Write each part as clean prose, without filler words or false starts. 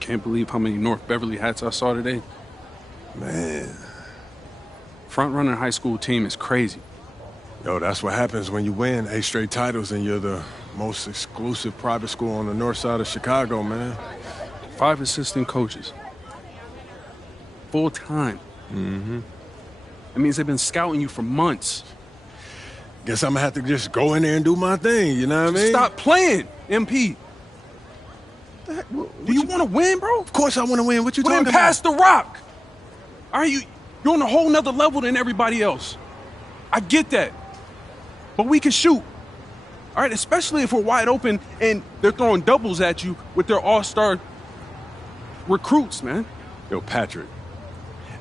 Can't believe how many North Beverly hats I saw today. Man. Front-runner high school team is crazy. Yo, that's what happens when you win 8 straight titles and you're the most exclusive private school on the north side of Chicago, man. 5 assistant coaches. Full time. Mm-hmm. That means they've been scouting you for months. Guess I'm gonna have to just go in there and do my thing, you know what I mean? Stop playing, MP. Do you want to win, bro? Of course I want to win. What you talking about? Pass the rock. All right, you're on a whole nother level than everybody else. I get that. But we can shoot. All right, especially if we're wide open and they're throwing doubles at you with their all-star recruits, man. Yo, Patrick,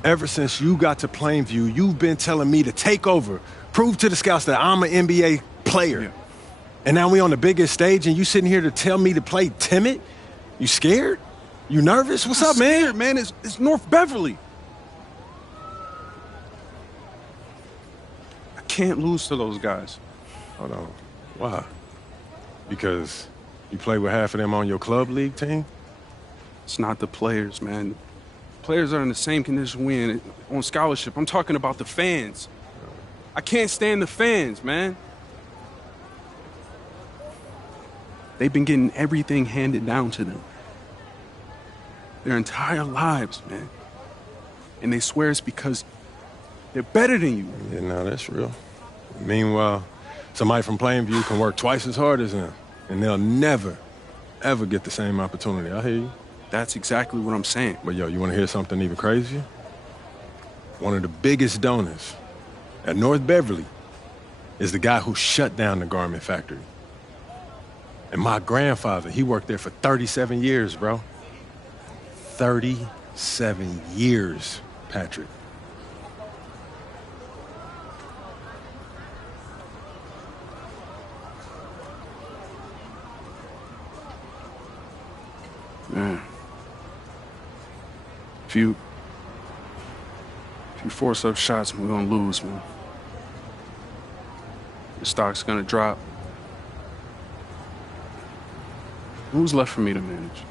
ever since you got to Plainview, you've been telling me to take over, prove to the scouts that I'm an NBA player. Yeah. And now we on the biggest stage and you sitting here to tell me to play timid? You scared? You nervous? What's up, man? Scared, man. It's North Beverly. I can't lose to those guys. Hold on. Why? Because you play with half of them on your club league team? It's not the players, man. Players are in the same condition we in on scholarship. I'm talking about the fans. I can't stand the fans, man. They've been getting everything handed down to them their entire lives, man. And they swear it's because they're better than you. Yeah, no, that's real. Meanwhile, somebody from Plainview can work twice as hard as them, and they'll never, ever get the same opportunity. I hear you. That's exactly what I'm saying. But yo, you want to hear something even crazier? One of the biggest donors at North Beverly is the guy who shut down the garment factory. And my grandfather, he worked there for 37 years, bro. 37 years, Patrick. Man. If you force up shots, we're gonna lose, man. The stock's gonna drop. Who's left for me to manage?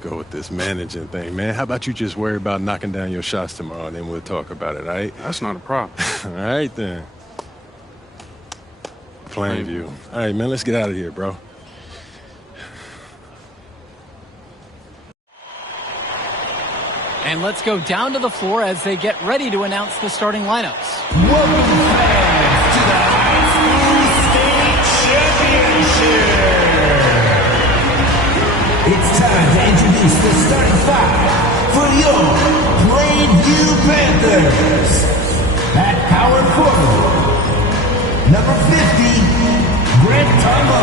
Go with this managing thing, man. How about you just worry about knocking down your shots tomorrow, and then we'll talk about it, all right? That's not a problem. All right, then. Plainview. All right, man, let's get out of here, bro. And let's go down to the floor as they get ready to announce the starting lineups. Welcome, fans, to the High School State Championship. It's time to introduce the starting 5 for your Plainview Panthers. At power forward, number 50, Grant Tombo.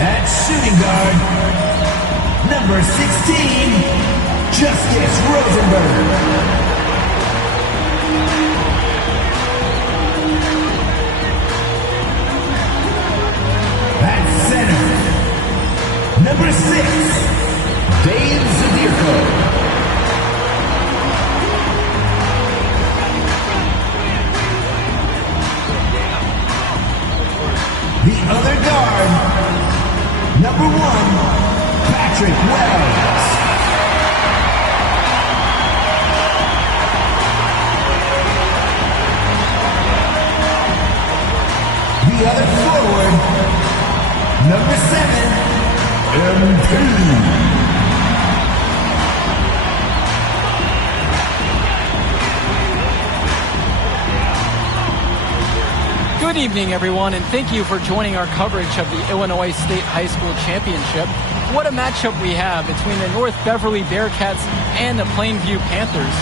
At shooting guard, number 16, Justice Rosenberg. At center, number 6, Dave Zadirko. The other guard, number 1, Patrick Wells. The other forward, number 7, MP. Good evening, everyone, and thank you for joining our coverage of the Illinois State High School Championship. What a matchup we have between the North Beverly Bearcats and the Plainview Panthers.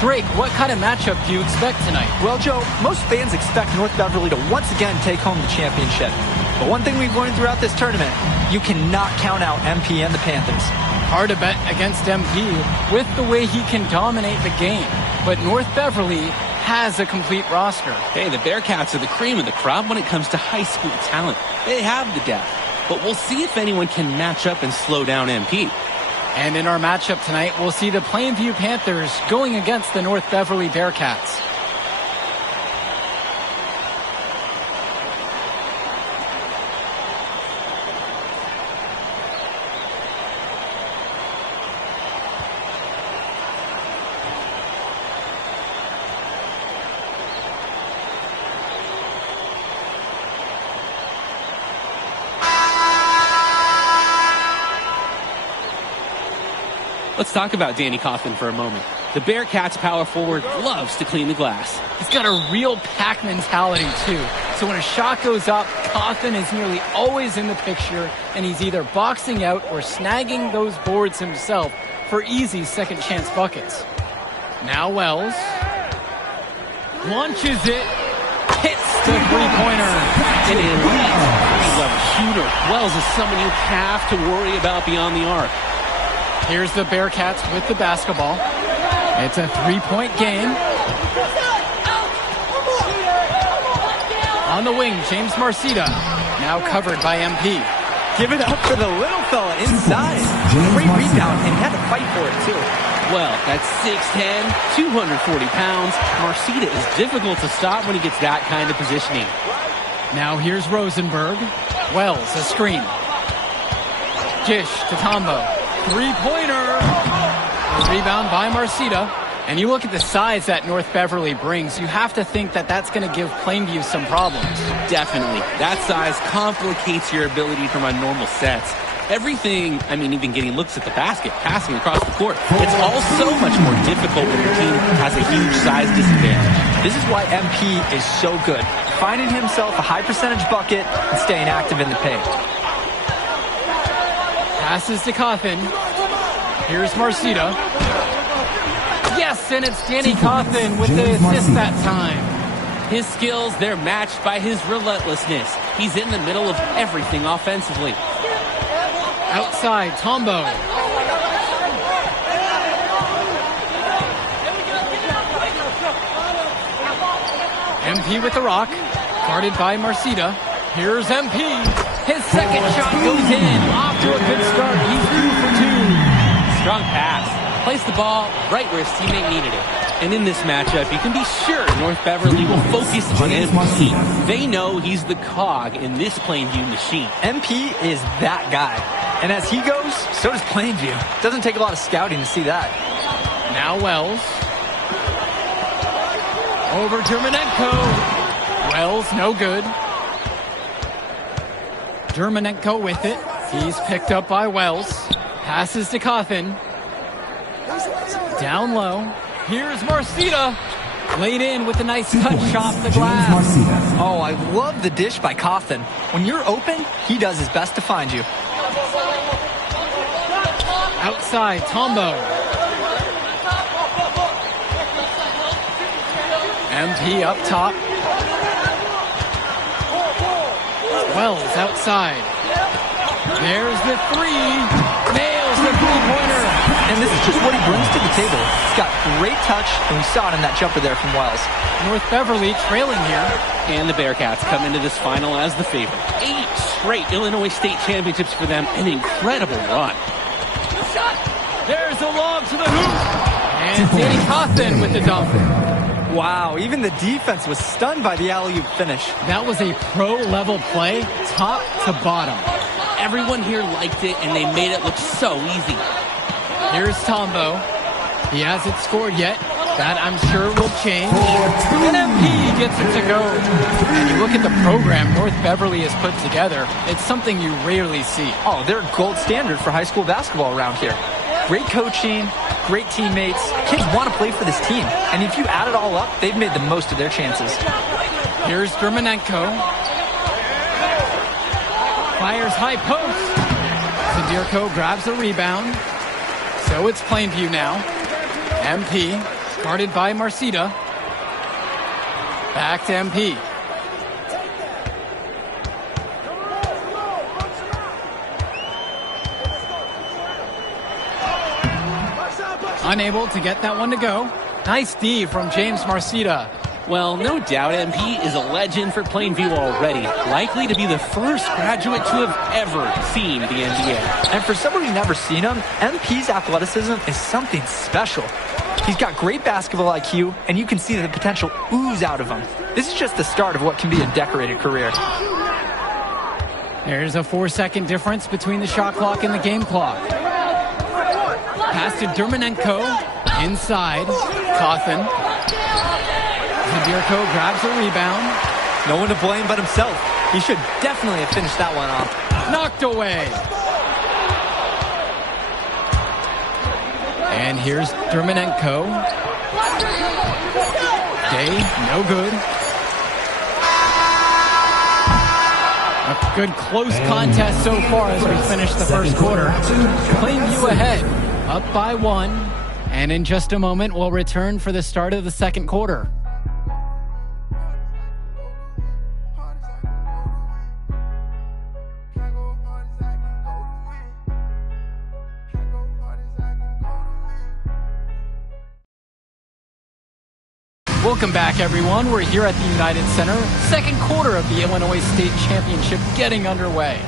Drake, what kind of matchup do you expect tonight? Well, Joe, most fans expect North Beverly to once again take home the championship. But one thing we've learned throughout this tournament, you cannot count out MP and the Panthers. Hard to bet against MP with the way he can dominate the game. But North Beverly has a complete roster. Hey, the Bearcats are the cream of the crop when it comes to high school talent. They have the depth. But we'll see if anyone can match up and slow down MP. And in our matchup tonight, we'll see the Plainview Panthers going against the North Beverly Bearcats. Let's talk about Danny Coughlin for a moment. The Bearcats power forward loves to clean the glass. He's got a real pack mentality, too. So when a shot goes up, Coughlin is nearly always in the picture, and he's either boxing out or snagging those boards himself for easy second chance buckets. Now Wells launches it, hits the three-pointer. An elite three-level shooter. Wells is someone you have to worry about beyond the arc. Here's the Bearcats with the basketball. It's a three-point game. On the wing, James Marcita, now covered by MP. Give it up for the little fella inside. Great rebound, and he had to fight for it, too. Well, that's 6'10", 240 pounds. Marcita is difficult to stop when he gets that kind of positioning. Now here's Rosenberg. Wells, a screen. Gish to Tombo. Three-pointer. Rebound by Marcita. And you look at the size that North Beverly brings, you have to think that that's going to give Plainview some problems. Definitely. That size complicates your ability to run normal sets. Everything, even getting looks at the basket, passing across the court, it's all so much more difficult when your team has a huge size disadvantage. This is why MP is so good, finding himself a high percentage bucket and staying active in the paint. Passes to Coughlin. Here's Marcita. Yes, and it's Danny Coughlin with the assist that time. His skills, they're matched by his relentlessness. He's in the middle of everything offensively. Outside, Tombo. MP with the rock, guarded by Marcita. Here's MP. His second shot goes in. Off to a good start. He's 2 for 2. Strong pass. Placed the ball right where his teammate needed it. And in this matchup, you can be sure North Beverly will focus on MP. They know he's the cog in this Plainview machine. MP is that guy. And as he goes, so does Plainview. Doesn't take a lot of scouting to see that. Now Wells. Over Germanenko. Wells, no good. Germanenko with it. He's picked up by Wells. Passes to Coughlin. Down low. Here's Marcita. Laid in with a nice touch off the glass. Oh, I love the dish by Coughlin. When you're open, he does his best to find you. Outside, Tombo. MP up top. Wells outside. There's the three. Nails the three-pointer. And this is just what he brings to the table. He's got great touch, and we saw it in that jumper there from Wells. North Beverly trailing here. And the Bearcats come into this final as the favorite. 8 straight Illinois State championships for them. An incredible run. There's a lob to the hoop. And Danny Coughlin with the dunk. Wow, even the defense was stunned by the alley-oop finish. That was a pro-level play, top to bottom. Everyone here liked it, and they made it look so easy. Here's Tombo. He hasn't scored yet. That, I'm sure, will change. And MP gets it to go. And you look at the program North Beverly has put together, it's something you rarely see. Oh, they're gold standard for high school basketball around here. Great coaching, great teammates. Kids want to play for this team. And if you add it all up, they've made the most of their chances. Here's Germanenko. Fires high post. Zadirko grabs a rebound. So it's Plainview now. MP, guarded by Marcita. Back to MP. Unable to get that one to go. Nice D from James Marcita. Well, no doubt MP is a legend for Plainview already. Likely to be the first graduate to have ever seen the NBA. And for someone who's never seen him, MP's athleticism is something special. He's got great basketball IQ, and you can see the potential ooze out of him. This is just the start of what can be a decorated career. There's a 4-second difference between the shot clock and the game clock. Pass to Dermanenko. Inside. Coughlin. Zadirko grabs a rebound. No one to blame but himself. He should definitely have finished that one off. Knocked away. And here's Dermanenko. Day, no good. A good close contest so far as we finish the first quarter. Plainview ahead, up by 1. And in just a moment, we'll return for the start of the second quarter. Welcome back, everyone. We're here at the United Center. Second quarter of the Illinois State Championship getting underway.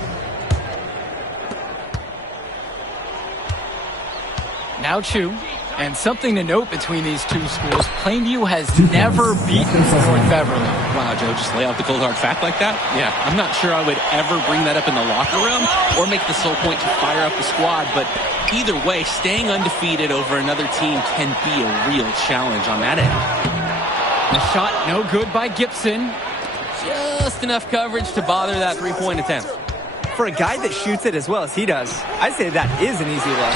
Now Chu. And something to note between these two schools, Plainview has never beaten North Beverly. Wow, Joe, just lay out the cold hard fact like that? Yeah, I'm not sure I would ever bring that up in the locker room or make the sole point to fire up the squad, but either way, staying undefeated over another team can be a real challenge on that end. The shot no good by Gibson. Just enough coverage to bother that three-point attempt. For a guy that shoots it as well as he does, I'd say that is an easy look.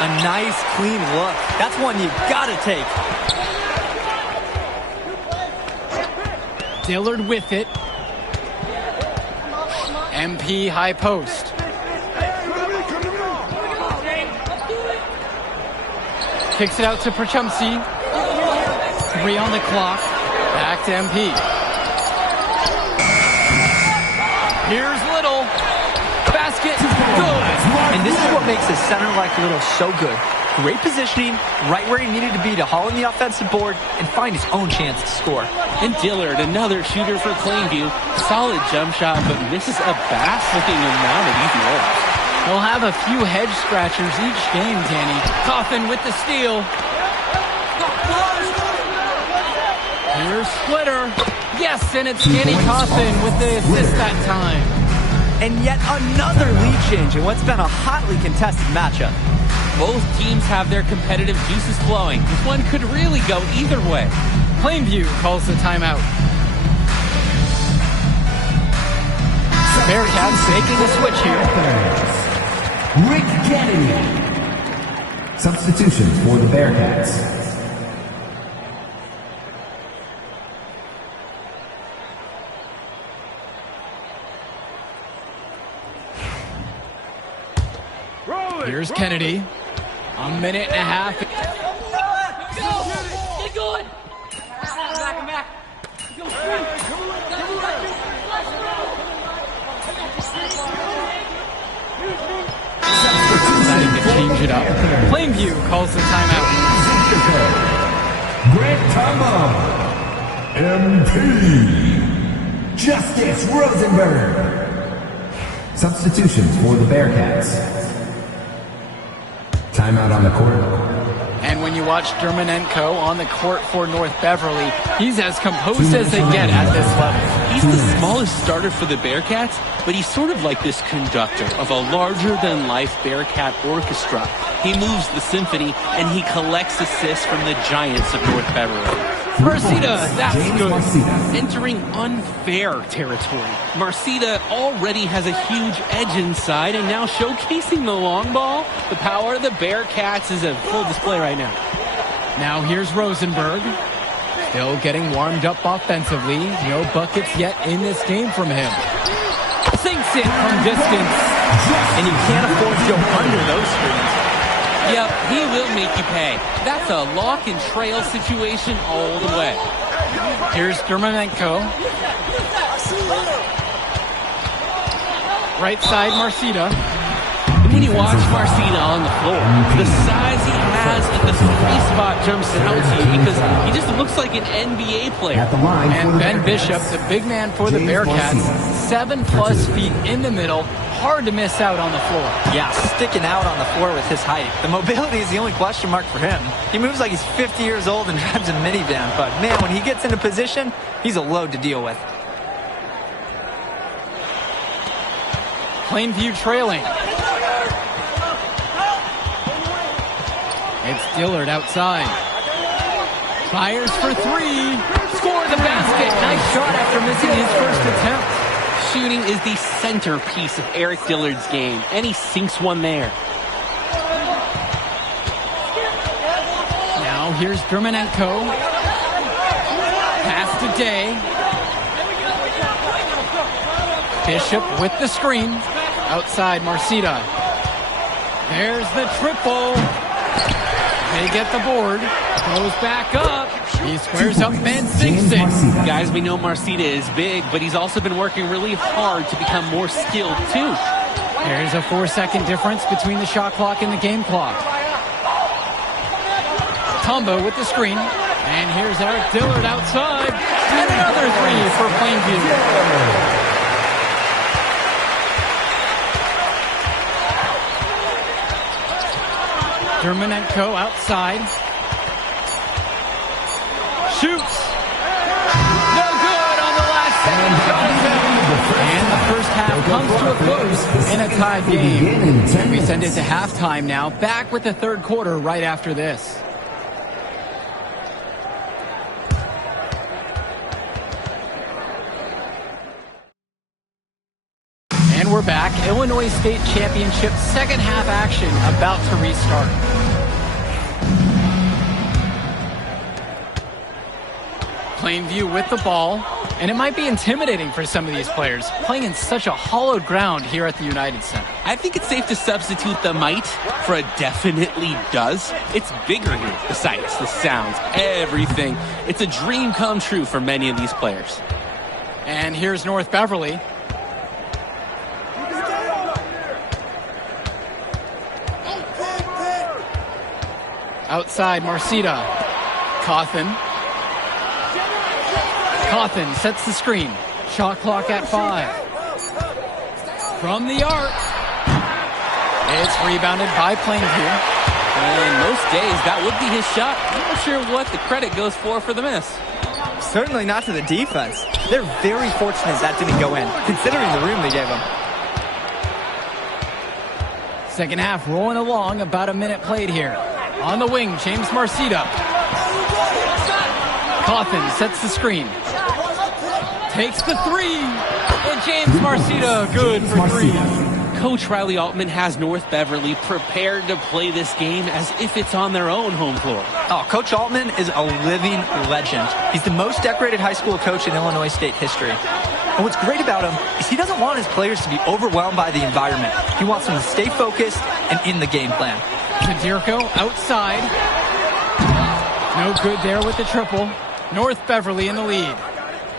A nice, clean look. That's one you gotta take. Dillard with it. MP high post. Kicks it out to Perchumsey. 3 on the clock. Back to MP. Here's Little. Basket. Good. And this is what makes a center like Little so good. Great positioning, right where he needed to be to haul in the offensive board and find his own chance to score. And Dillard, another shooter for Plainview. Solid jump shot, but misses a baffling amount of easy layups. He'll have a few head scratchers each game, Danny. Coffin with the steal. Here's Splitter. Yes, and it's Danny Coffin with the assist that time. And yet another lead change in what's been a hotly contested matchup. Both teams have their competitive juices flowing. This one could really go either way. Plainview calls the timeout. Bearcats making the switch here. Rick Kennedy. Substitution for the Bearcats. Here's Kennedy. A minute and a half. Get going! Back. Deciding to change it up. Plainview calls the timeout. Grant Tombaugh. MP. Justice Rosenberg. Substitutions for the Bearcats. Timeout on the court. And when you watch Dermanenko on the court for North Beverly, he's as composed as they get at this level. He's the smallest starter for the Bearcats, but he's sort of like this conductor of a larger-than-life Bearcat orchestra. He moves the symphony, and he collects assists from the giants of North Beverly. Marcita, that's good. Entering unfair territory. Marcita already has a huge edge inside, and now showcasing the long ball. The power of the Bearcats is a full display right now. Now here's Rosenberg. Still getting warmed up offensively. No buckets yet in this game from him. Sinks it from distance. And you can't afford to go under those screens. Yep, he will make you pay. That's a lock and trail situation all the way. Here's Dermanenko. Right side, Marcita. And when you watch Marcina on the floor, the size he has at the 3 spot jumps out to you because he just looks like an NBA player. And Ben Bishop, the big man for the Bearcats, 7+ feet in the middle. Hard to miss out on the floor. Yeah, sticking out on the floor with his height. The mobility is the only question mark for him. He moves like he's 50 years old and drives a minivan, but man, when he gets into position, he's a load to deal with. Plainview trailing. It's Dillard outside. Fires for 3. Score the basket. Nice shot after missing his first attempt. Shooting is the centerpiece of Eric Dillard's game, and he sinks one there. here's Dermanenko. Pass to Day. Bishop with the screen. Outside Marcita. There's the triple. They get the board. Goes back up. He squares up and sinks it. Guys, we know Marcita is big, but he's also been working really hard to become more skilled, too. There's a 4-second difference between the shot clock and the game clock. Tombo with the screen. And here's Eric Dillard outside. And another three for Plainview. Dermanenko outside. Shoots. No good on the last second shot. And the first half comes to a close in a tied game. We send it to halftime now. Back with the third quarter right after this. And we're back. Illinois State Championship second half action about to restart. Plainview with the ball, and it might be intimidating for some of these players playing in such a hollowed ground here at the United Center. I think it's safe to substitute the might for a definitely does. It's bigger here. The sights, the sounds, everything. It's a dream come true for many of these players. And here's North Beverly. Outside Marcita. Cawthon. Cawthon sets the screen. Shot clock at 5. From the arc. It's rebounded by Plainview. And most days, that would be his shot. I'm not sure what the credit goes for the miss. Certainly not to the defense. They're very fortunate that didn't go in, considering the room they gave them. Second half rolling along, about a minute played here. On the wing, James Marcita. Cawthon sets the screen. Takes the three. And James Marcita, good for three. Coach Riley Altman has North Beverly prepared to play this game as if it's on their own home floor. Oh, Coach Altman is a living legend. He's the most decorated high school coach in Illinois State history. And what's great about him is he doesn't want his players to be overwhelmed by the environment. He wants them to stay focused and in the game plan. Zadirko outside. No good there with the triple. North Beverly in the lead.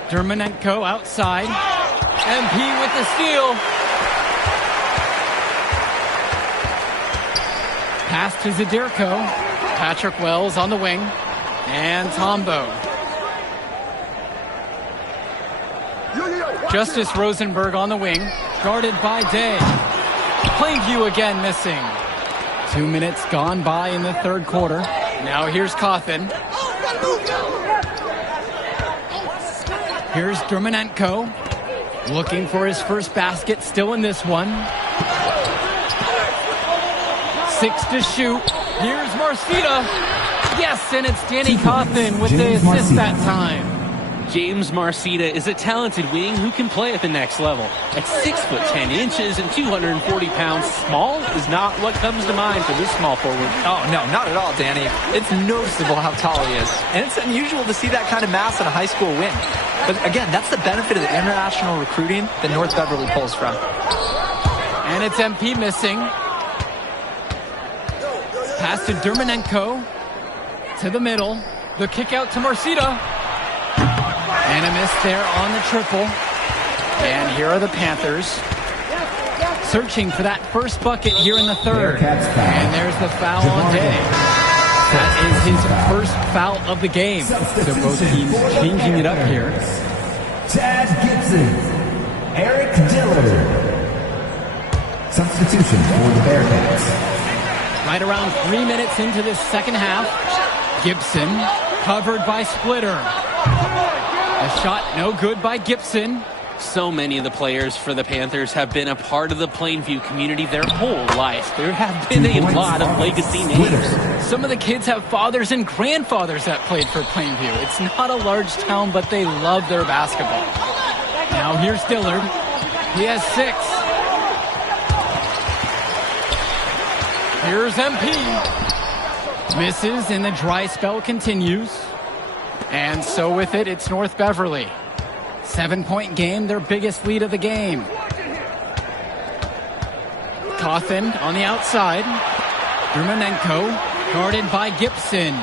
Dermanenko outside. MP with the steal. Pass to Zadirko. Patrick Wells on the wing. And Tombo. Justice Rosenberg on the wing. Guarded by Day. Plainview again missing. 2 minutes gone by in the third quarter. Now here's Cawthon. Here's Dermanenko. Looking for his first basket, still in this one. 6 to shoot. Here's Marcita. Yes, and it's Danny Cawthon with the assist that time. James Marcita is a talented wing who can play at the next level. At 6'10" and 240 pounds, small is not what comes to mind for this small forward. Oh, no, not at all, Danny. It's noticeable how tall he is. And it's unusual to see that kind of mass in a high school wing. But again, that's the benefit of the international recruiting that North Beverly pulls from. And it's MP missing. Pass to Dermanenko. To the middle. The kick out to Marcita. And a miss there on the triple. And here are the Panthers. Searching for that first bucket here in the third. And there's the foul on Day. That is his first foul of the game. So both teams changing it up here. Chad Gibson, Eric Dillard. Substitution for the Bearcats. Right around 3 minutes into this second half. Gibson covered by Splitter. A shot no good by Gibson. So many of the players for the Panthers have been a part of the Plainview community their whole life. There have been a lot of legacy names. Some of the kids have fathers and grandfathers that played for Plainview. It's not a large town, but they love their basketball. Now here's Dillard. He has 6. Here's MP. Misses, and the dry spell continues. And so with it, it's North Beverly. 7-point game, their biggest lead of the game. Cawthon on the outside. Drumanenko guarded by Gibson.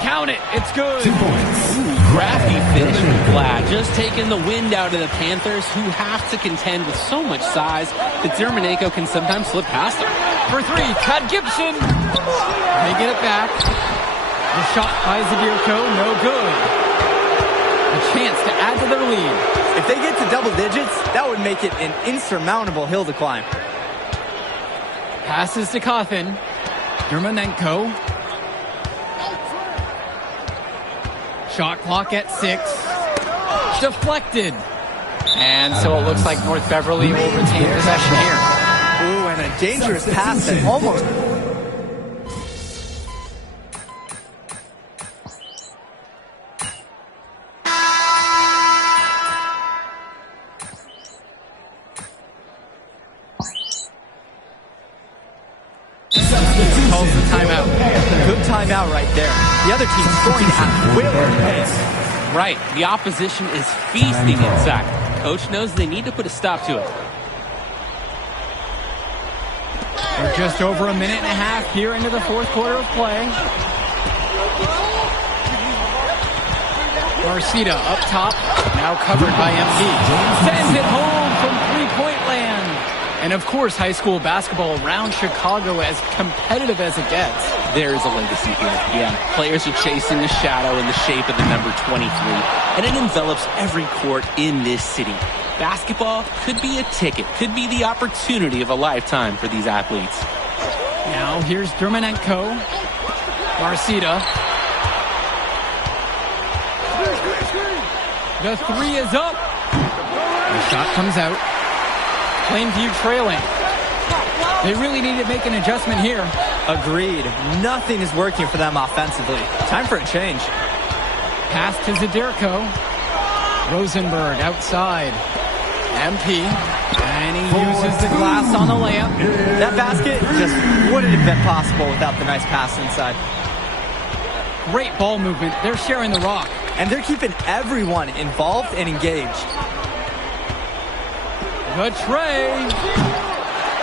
Count it, it's good. 2 points. Crafty finish from Vlad, just taking the wind out of the Panthers, who have to contend with so much size that Drumanenko can sometimes slip past them. For three, Todd Gibson. They get it back. The shot by Zadirko, no good. A chance to add to their lead. If they get to double digits, that would make it an insurmountable hill to climb. Passes to Cawthon. Drumanenko. Shot clock at 6. Deflected. And so it looks like North Beverly will retain possession here. Ooh, and a dangerous pass that almost... Calls the timeout. Good timeout right there. The other team scoring at will pace. Right, the opposition is feasting inside. Coach knows they need to put a stop to it. We're just over a minute and a half here into the fourth quarter of play. Marcita up top, now covered by MP. Sends it home from three-point land. And of course, high school basketball around Chicago as competitive as it gets. There is a legacy here. Yeah, players are chasing the shadow in the shape of the number 23, and it envelops every court in this city. Basketball could be a ticket, could be the opportunity of a lifetime for these athletes. Now here's Drumanenko. Marcita. The three is up. The shot comes out. Plainview trailing. They really need to make an adjustment here. Agreed. Nothing is working for them offensively. Time for a change. Pass to Zadirko. Rosenberg outside. MP. And he uses the glass on the layup. That basket just wouldn't have been possible without the nice pass inside. Great ball movement. They're sharing the rock. And they're keeping everyone involved and engaged. The tray.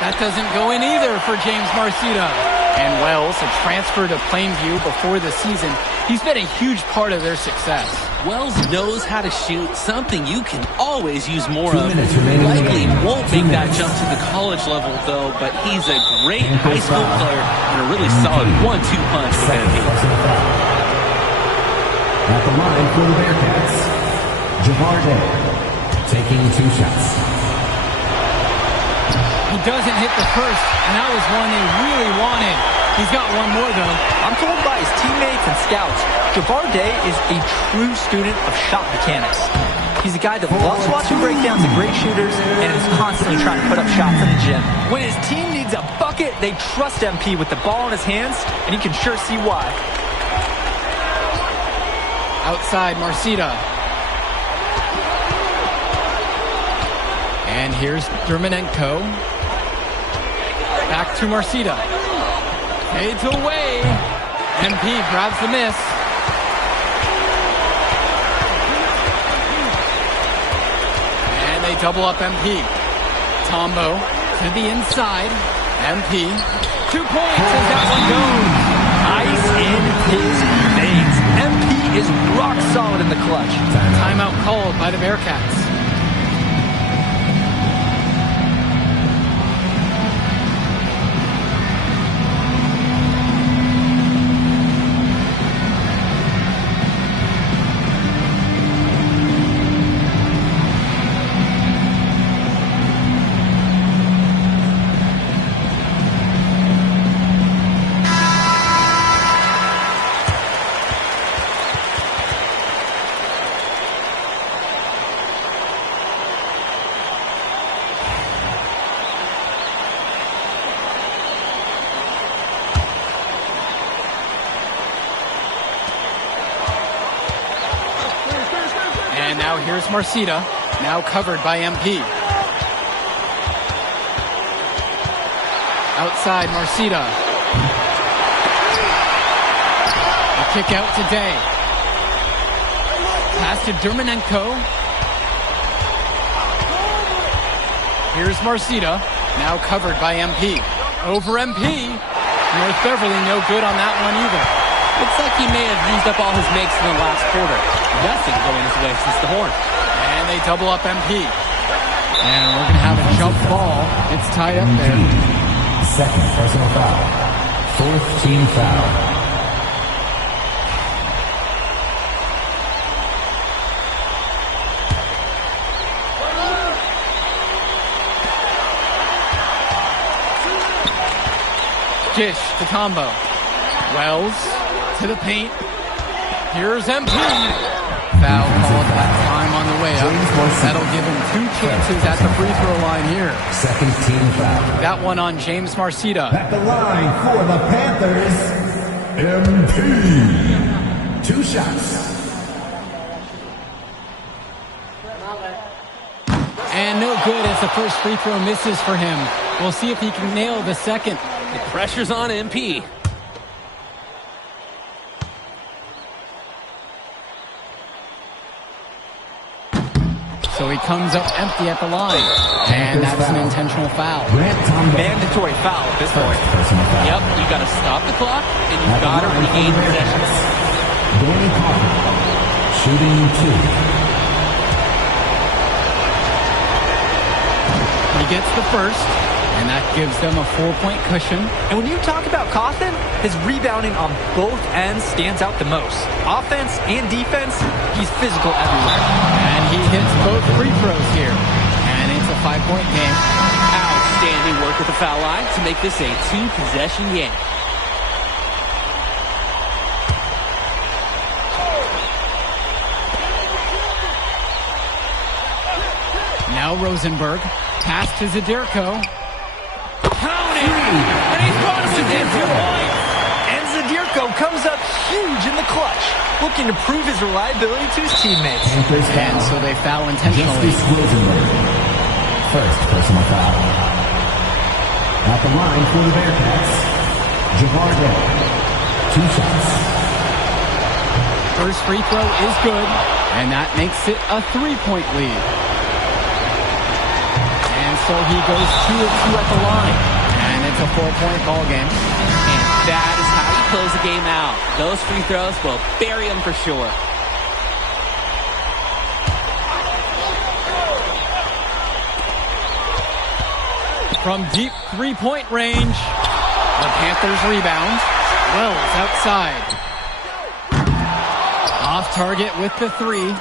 That doesn't go in either for James Marcita. And Wells, a transfer to Plainview before the season, he's been a huge part of their success. Wells knows how to shoot, something you can always use more of. Likely won't make that jump to the college level, though, but he's a great high school player and a really solid 1-2 punch with MP. At the line for the Bearcats, Jabbar Day taking 2 shots. He doesn't hit the first, and that was one they really wanted. He's got one more, though. I'm told by his teammates and scouts, Jabbar Day is a true student of shot mechanics. He's a guy that loves watching breakdowns of great shooters and is constantly trying to put up shots in the gym. When his team needs a bucket, they trust MP with the ball in his hands, and you can sure see why. Outside, Marcita. And here's Drumanenko. Back to Marcita. Fades away. MP grabs the miss. And they double up MP. Tombo to the inside. MP. 2 points as that one goes. Ice in his veins. MP is rock solid in the clutch. Timeout called by the Bearcats. And now here's Marcita, now covered by MP. Outside, Marcita. Kick out today. Pass to Dermanenko. Here's Marcita, now covered by MP. Over MP. North Beverly no good on that one either. Looks like he may have used up all his makes in the last quarter. Nothing going his way since the horn. And they double up MP. And we're going to have a jump ball. It's tied up there. Second personal foul. Fourth team foul. Gish to combo. Wells to the paint. Here's MP. Foul called that time on the way up. That'll give him 2 chances at the free throw line here. Second team foul. That one on James Marcita. At the line for the Panthers, MP. 2 shots. And no good as the first free throw misses for him. We'll see if he can nail the second. The pressure's on MP. So he comes up empty at the line. And that's an intentional foul. Mandatory foul at this point. Yep, you got to stop the clock, and you've got to regain possession. Danny Parker, shooting 2. He gets the first, and that gives them a 4-point cushion. And when you talk about Cawthon, his rebounding on both ends stands out the most. Offense and defense, he's physical everywhere. And he hits both free throws here. And it's a 5-point game. Outstanding work at the foul line to make this a 2-possession game. Now Rosenberg. Pass to Zadirko. Counting! And he's busted in for points! And Zadirko comes up huge in the clutch, looking to prove his reliability to his teammates. And so they foul intentionally. First personal foul. At the line for the Bearcats, Jabbar Day. 2 shots. First free throw is good, and that makes it a 3-point lead. So he goes 2 of 2 at the line. And it's a 4-point ball game. And that is how you close the game out. Those free throws will bury him for sure. From deep 3-point range, the Panthers rebound. Wells outside. Off target with the 3.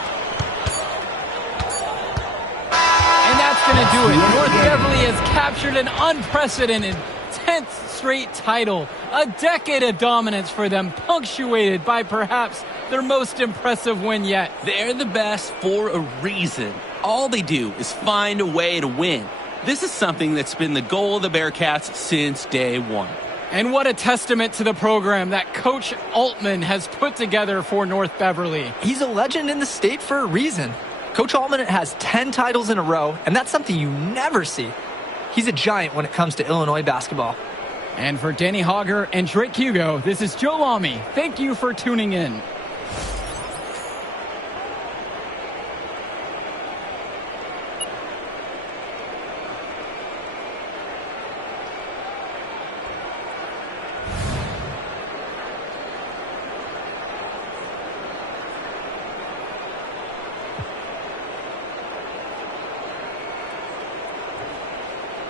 Going to do it. North Beverly has captured an unprecedented 10th straight title. A decade of dominance for them, punctuated by perhaps their most impressive win yet. They're the best for a reason. All they do is find a way to win. This is something that's been the goal of the Bearcats since day one. And what a testament to the program that Coach Altman has put together for North Beverly. He's a legend in the state for a reason. Coach Altman has 10 titles in a row, and that's something you never see. He's a giant when it comes to Illinois basketball. And for Danny Hogger and Drake Hugo, this is Joe Lamy. Thank you for tuning in.